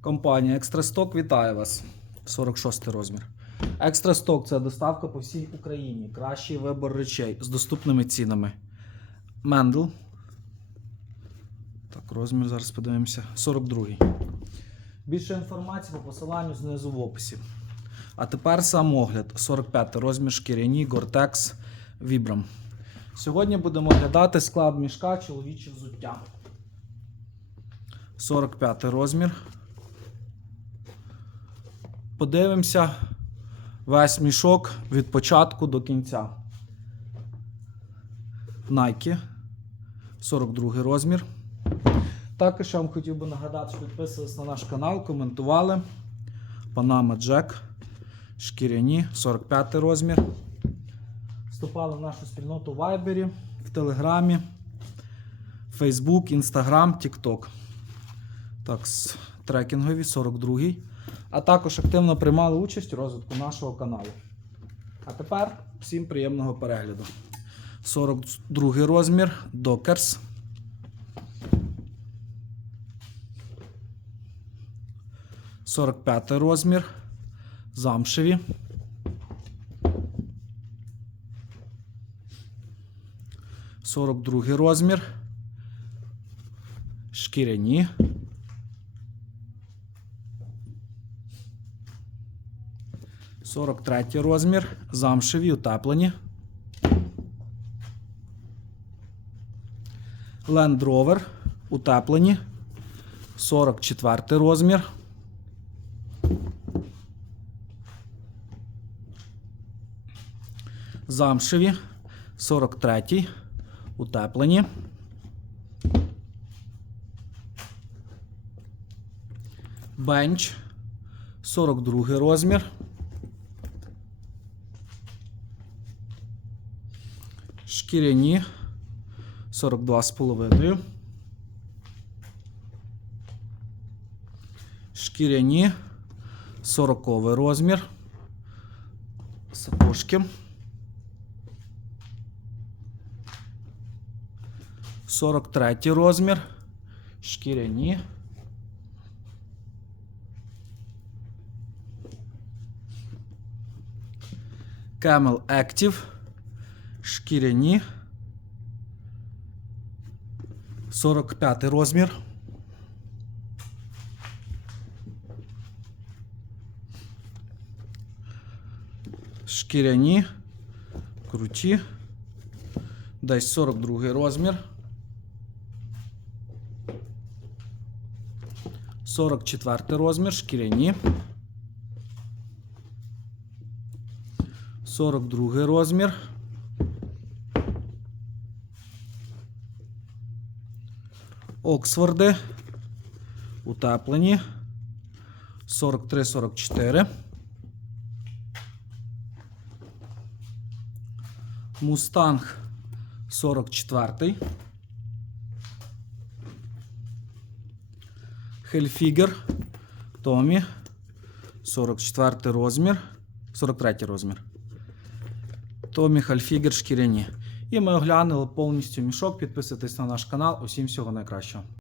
Компанія Екстрасток вітає вас. 46 розмір. Екстрасток це доставка по всій Україні. Кращий вибор речей з доступними цінами. Мендл. Так, розмір зараз подивимося. 42. Більше інформації по посиланню знизу в описі. А тепер сам огляд. 45 розмір шкіряні Gore-Tex Vibram. Сьогодні будемо оглядати склад мішка чоловіче взуття. 45 розмір. Подивимося весь мішок від початку до кінця. Nike. 42 розмір. Також я вам хотів би нагадати, що підписувались на наш канал, коментували. Panama Jack. Шкіряні, 45 розмір. Вступали в нашу спільноту в Вайбері, в Телеграмі, Фейсбук, Інстаграм, Тікток. Так, трекінгові, 42-й. А також активно приймали участь у розвитку нашого каналу. А тепер всім приємного перегляду. 42 розмір, Dockers. Сорок п'ятий розмір. Замшеві. Сорок другий розмір. Шкіряні. Сорок третій розмір. Замшеві утеплені. Land Rover утеплені. 44 розмір. Замшеві. 43 утеплені. Бенч. 42 розмір. Шкіряні 42,5. Шкіряні 40 розмір. Сапожки. 43 розмір. Шкіряні. Camel Active. Шкіряні. 45 розмір. Шкіряні. Круті. Десь 42 розмір. 44 розмір. Шкіряні. 42 розмір. Оксфорди. Утеплені. 43-44. Мустанг 44. Хельфігер Томі 44 розмір. 43 розмір. Томі Хельфігер шкіряні. І ми оглянули повністю мішок. Підписуйтесь на наш канал. Усім всього найкращого.